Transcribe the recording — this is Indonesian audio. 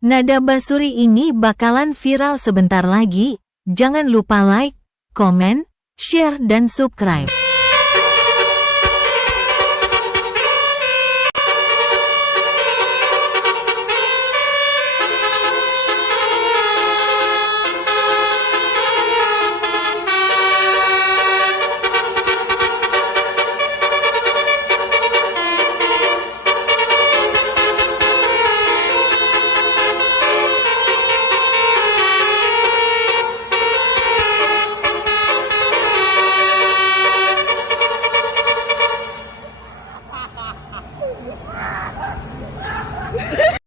Nada Basuri ini bakalan viral sebentar lagi. Jangan lupa like, komen, share dan subscribe.